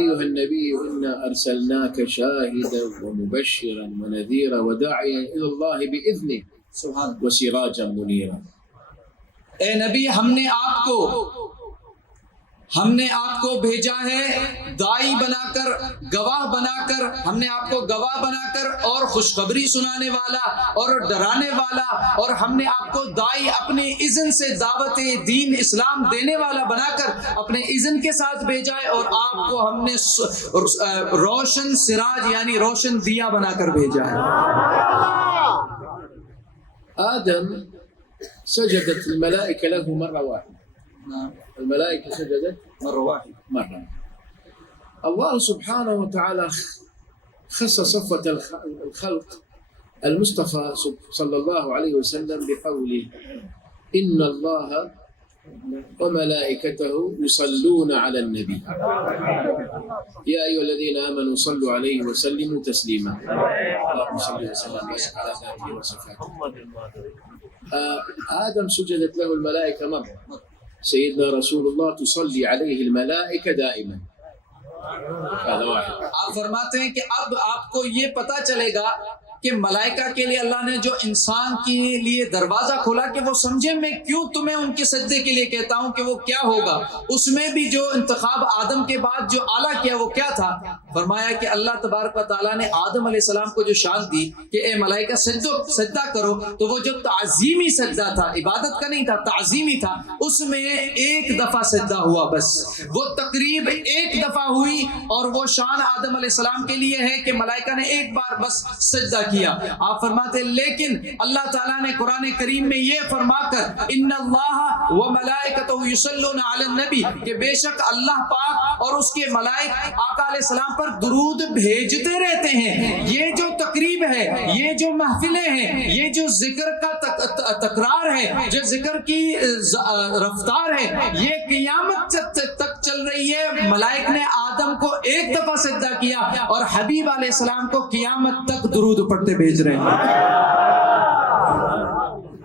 أيها النبي إنا أرسلناك شاهدا ومبشرا ونذيرا وداعيا إلى الله بإذنه وسراجا منيرا। ए नबी, हमने आपको भेजा है दाई बनाकर, गवाह बनाकर, हमने आपको गवाह बनाकर और खुशखबरी सुनाने वाला और डराने वाला, और हमने आपको दाई अपने इज़्न से दावत दीन इस्लाम देने वाला बनाकर अपने इज़्न के साथ भेजा है, और आपको हमने रोशन सिराज यानी रोशन दिया बनाकर भेजा है। आदम सजदत الملائكة له مرة واحدة। الملائكة سجدت مرة. الله سبحانه وتعالى خص صفوة الخلق المصطفى صلى الله عليه وسلم بقوله إن الله وملائكته يصلون على النبي يا أيها الذين آمنوا صلوا عليه وسلموا تسليما اللهم صل وسلم على ذاته وصفاته. آدم سجدت له الملائكة مرة، سيدنا رسول الله تصلي عليه الملائكة دائما. هذا واحد. आप फरमाते हैं कि अब आपको ये पता चलेगा कि मलाइका के लिए अल्लाह ने जो इंसान के लिए दरवाजा खोला कि वो समझे मैं क्यों तुम्हें उनके सजदे के लिए कहता हूं कि वो क्या होगा। उसमें भी जो इंतखाब आदम के बाद जो आला किया वो क्या था। फरमाया कि अल्लाह तबारक व तआला ने आदम अलैहिस्सलाम को जो शान दी कि ए मलाइका सजदा करो, तो वो जो ताज़ीमी सजदा था, इबादत का नहीं था, ताज़ीमी था, उसमें एक दफा सजदा हुआ, बस वो तकरीब एक दफा हुई, और वो शान आदम अलैहिस्सलाम के लिए है कि मलाइका ने एक बार बस सजदा किया। आप फरमाते लेकिन अल्लाह ताला ने कुरान करीम में ये फरमाकर इन्नल्लाह व मलाइकतहु युसल्लूना अलन नबी कि बेशक अल्लाह पाक और उसके मलाइक आका अलैहिस्सलाम पर दुरूद भेजते रहते हैं। ये जो तकरीब है, ये जो महफिलें हैं, ये जो जिक्र का तकरार है, जो जिक्र की रफ्तार है, ये क़यामत तक चल रही है। मलाइक ने आदम को एक दफा सजदा किया और हबीब अलैहिस्सलाम को क़यामत तक दुरूद पढ़ते भेज रहे हैं।